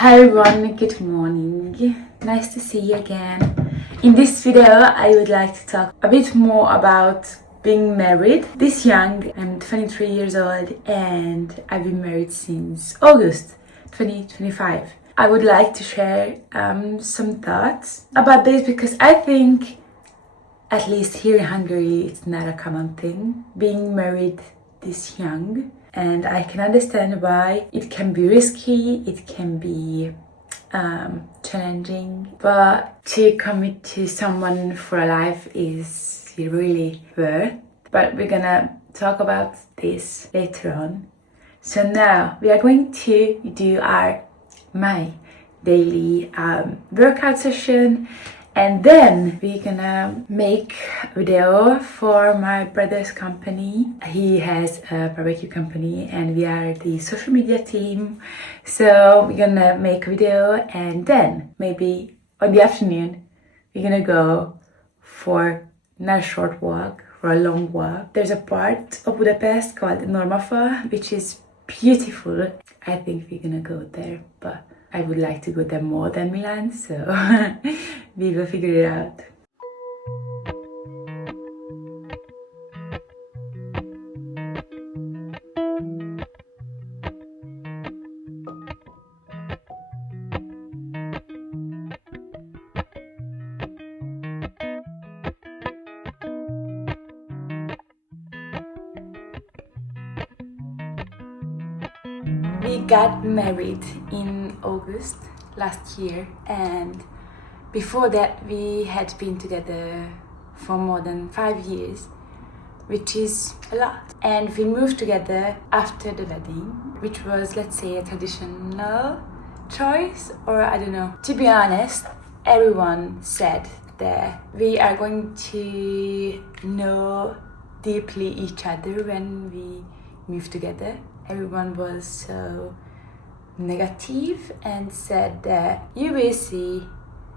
Hi everyone, good morning. Nice to see you again. In this video, I would like to talk a bit more about being married this young. I'm 23 years old and I've been married since August 2025. I would like to share some thoughts about this because I think, at least here in Hungary, it's not a common thing, being married this young. And I can understand why it can be risky, it can be challenging, but to commit to someone for a life is really worth. But we're gonna talk about this later on. So now we are going to do my daily workout session, and then we're gonna make a video for my brother's company. He has a barbecue company and we are the social media team. So we're gonna make a video and then maybe on the afternoon we're gonna go for not a short walk, for a long walk. There's a part of Budapest called Normafa, which is beautiful. I think we're gonna go there, but I would like to go there more than Milan, so we will figure it out. We got married in August last year, and before that we had been together for more than 5 years, which is a lot. And we moved together after the wedding, which was, let's say, a traditional choice, or I don't know. To be honest, everyone said that we are going to know deeply each other when we move together. Everyone was so negative and said that you will see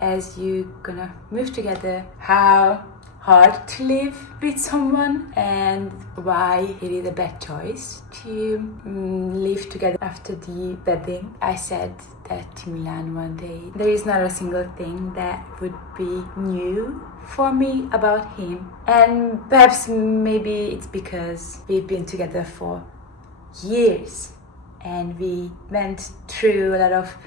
as you gonna move together how hard to live with someone and why it is a bad choice to live together after the wedding. I said that to Milan one day. There is not a single thing that would be new for me about him, and perhaps maybe it's because we've been together for years and we went through a lot of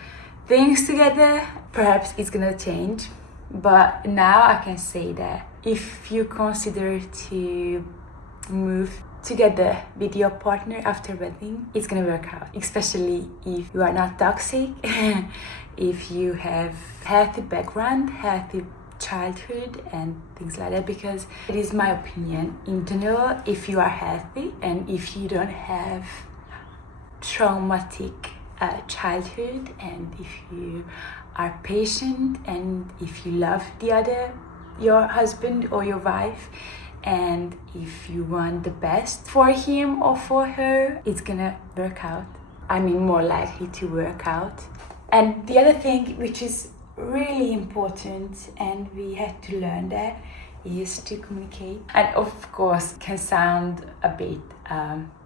things together. Perhaps it's gonna change, but now I can say that if you consider to move together with your partner after wedding, it's gonna work out, especially if you are not toxic, if you have healthy background, healthy childhood and things like that. Because it is my opinion, in general, if you are healthy and if you don't have traumatic childhood, and if you are patient, and if you love your husband or your wife, and if you want the best for him or for her, it's gonna work out. I mean, more likely to work out. And the other thing which is really important, and we had to learn that, is to communicate. And of course can sound a bit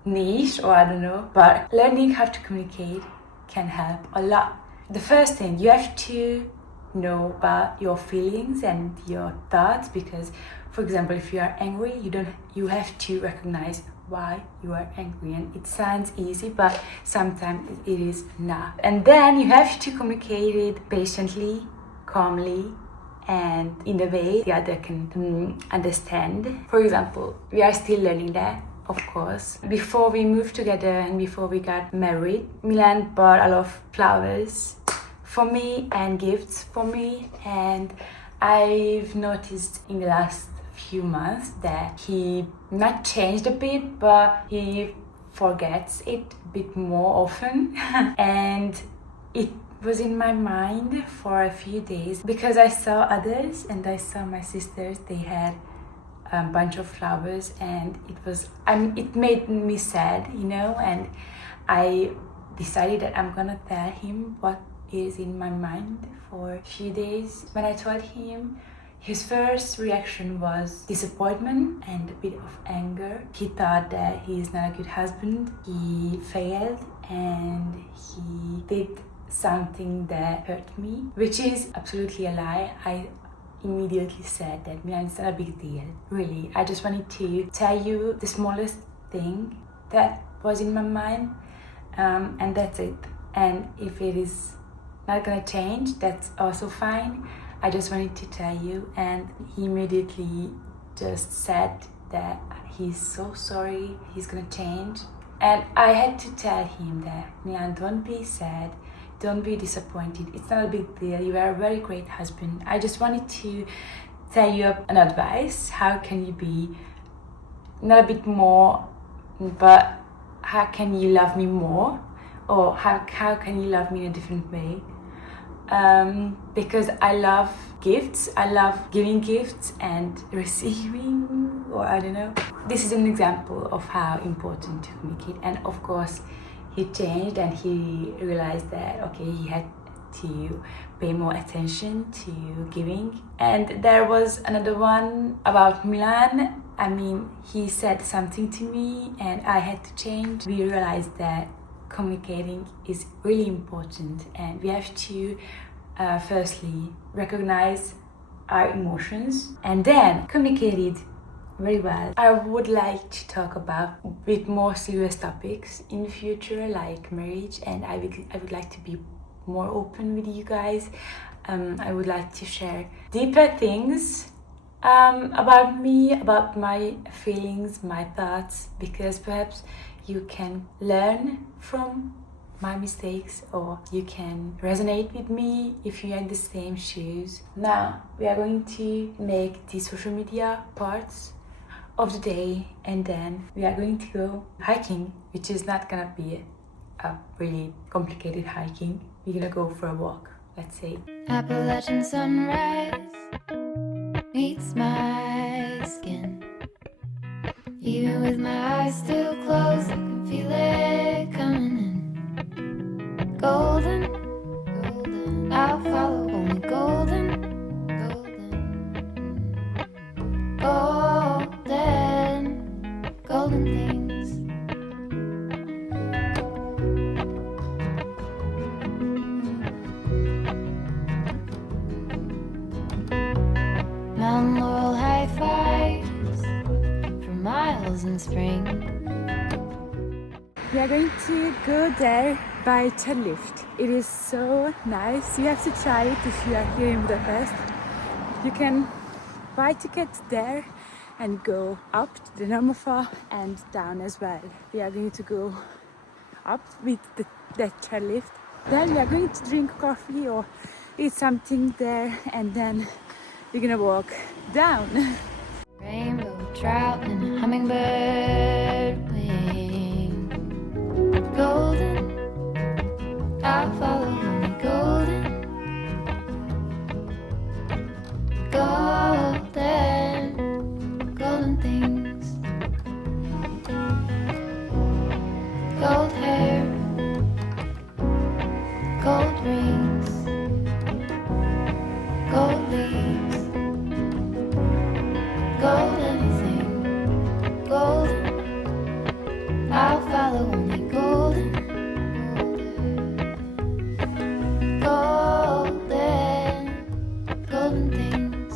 niche, or I don't know, but learning how to communicate can help a lot. The first thing, you have to know about your feelings and your thoughts, because for example, if you are angry, you have to recognize why you are angry. And it sounds easy, but sometimes it is not. And then you have to communicate it patiently, calmly, and in a way the other can understand. For example, we are still learning that, of course. Before we moved together and before we got married, Milan bought a lot of flowers for me and gifts for me, and I've noticed in the last few months that he not changed a bit, but he forgets it a bit more often. And it was in my mind for a few days because I saw others, and I saw my sisters, they had a bunch of flowers, and it made me sad, and I decided that I'm gonna tell him what is in my mind for a few days. When I told him, his first reaction was disappointment and a bit of anger. He thought that he is not a good husband, he failed, and he did something that hurt me, which is absolutely a lie. I immediately said that Milan, it's not a big deal, really. I just wanted to tell you the smallest thing that was in my mind, and that's it. And if it is not gonna change, that's also fine. I just wanted to tell you. And he immediately just said that he's so sorry, he's gonna change. And I had to tell him that, Milan, don't be sad, don't be disappointed, it's not a big deal, you are a very great husband. I just wanted to tell you an advice. How can you be not a bit more, but how can you love me more? Or how can you love me in a different way? Because I love gifts, I love giving gifts and receiving, or I don't know. This is an example of how important to communicate. And of course, he changed and he realized that, okay, he had to pay more attention to giving. And there was another one about Milan. I mean, he said something to me and I had to change. We realized that communicating is really important, and we have to firstly recognize our emotions and then communicate it very well. I would like to talk about a bit more serious topics in the future, like marriage, and I would like to be more open with you guys. I would like to share deeper things about me, about my feelings, my thoughts, because perhaps you can learn from my mistakes, or you can resonate with me if you're in the same shoes. Now we are going to make the social media parts of the day, and then we are going to go hiking, which is not gonna be a really complicated hiking. We're gonna go for a walk, let's say. Appalachian sunrise meets my skin. Even with my eyes still closed, I can feel it coming in. Golden, golden, I'll follow only golden, golden, golden, golden things. Mount Laurel high fives for miles in spring. We are going to go there by chairlift. It is so nice. You have to try it if you are here in Budapest. You can buy tickets there and go up to the Normafa and down as well. We are going to go up with that chairlift. Then we are going to drink coffee or eat something there, and then we're gonna walk down. Rainbow trout and a hummingbird wing. Golden, I'll follow only golden, golden, golden things. Gold hair, gold rings, gold leaves, gold anything, golden, I'll follow only golden, golden, golden things.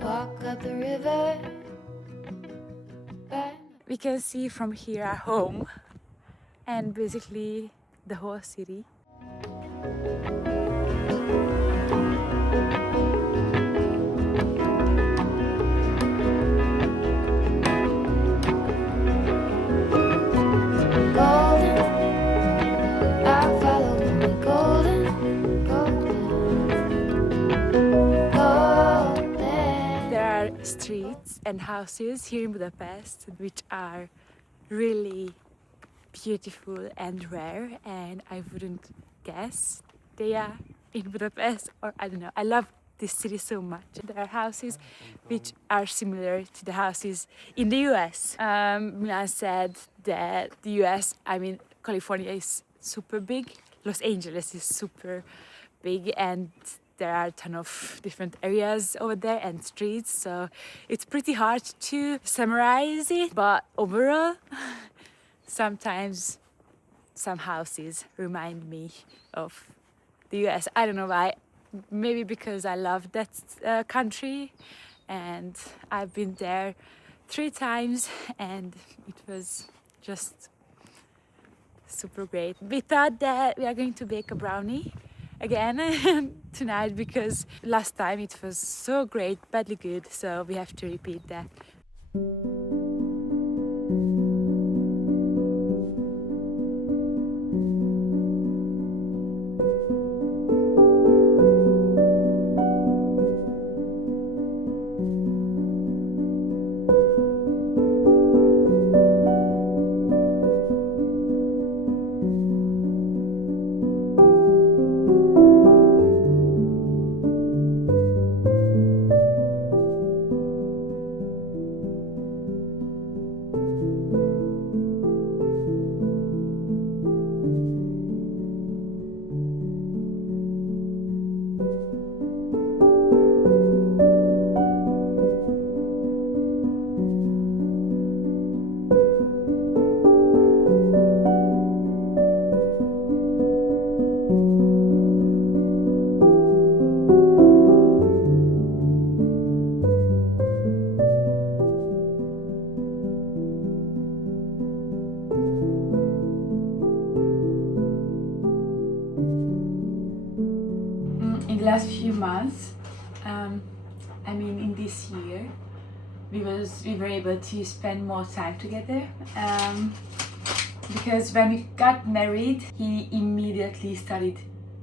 Walk up the river. We can see from here our home and basically the whole city. Golden, I'll follow only golden, golden, golden. There are streets and houses here in Budapest which are really beautiful and rare, and I wouldn't guess they are in Budapest, or I don't know. I love this city so much. There are houses which are similar to the houses in the US. Milan said that the US, I mean, California is super big. Los Angeles is super big, and there are a ton of different areas over there and streets, so it's pretty hard to summarize it. But overall, sometimes some houses remind me of the US. I don't know why. Maybe because I love that country, and I've been there 3 times, and it was just super great. We thought that we are going to bake a brownie again tonight, because last time it was so great, badly good, so we have to repeat that. In the last few months, I mean in this year, we were able to spend more time together, because when we got married, he immediately started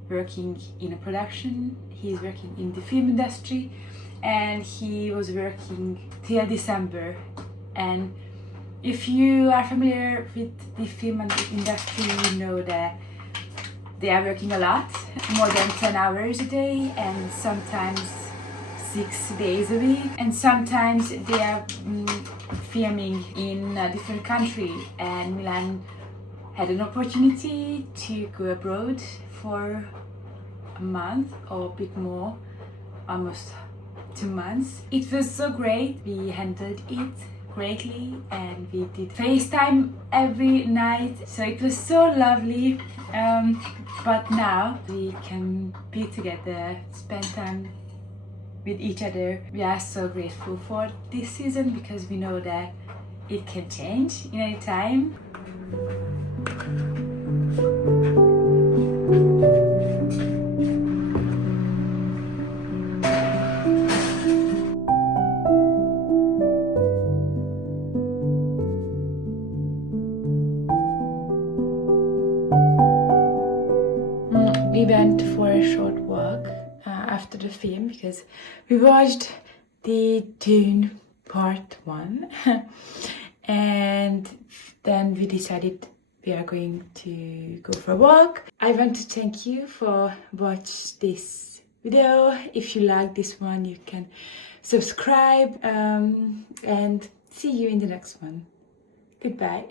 working in a production. He's working in the film industry, and he was working till December. And if you are familiar with the film industry, you know that they are working a lot, more than 10 hours a day, and sometimes 6 days a week. And sometimes they are filming in a different country, and Milan had an opportunity to go abroad for a month or a bit more, almost 2 months. It was so great. We handled it greatly, and we did FaceTime every night, so it was so lovely. But now we can be together, spend time with each other. We are so grateful for this season, because we know that it can change in any time. We went for a short walk after the film, because we watched the Dune Part 1 and then we decided we are going to go for a walk. I want to thank you for watching this video. If you like this one, you can subscribe, and see you in the next one. Goodbye.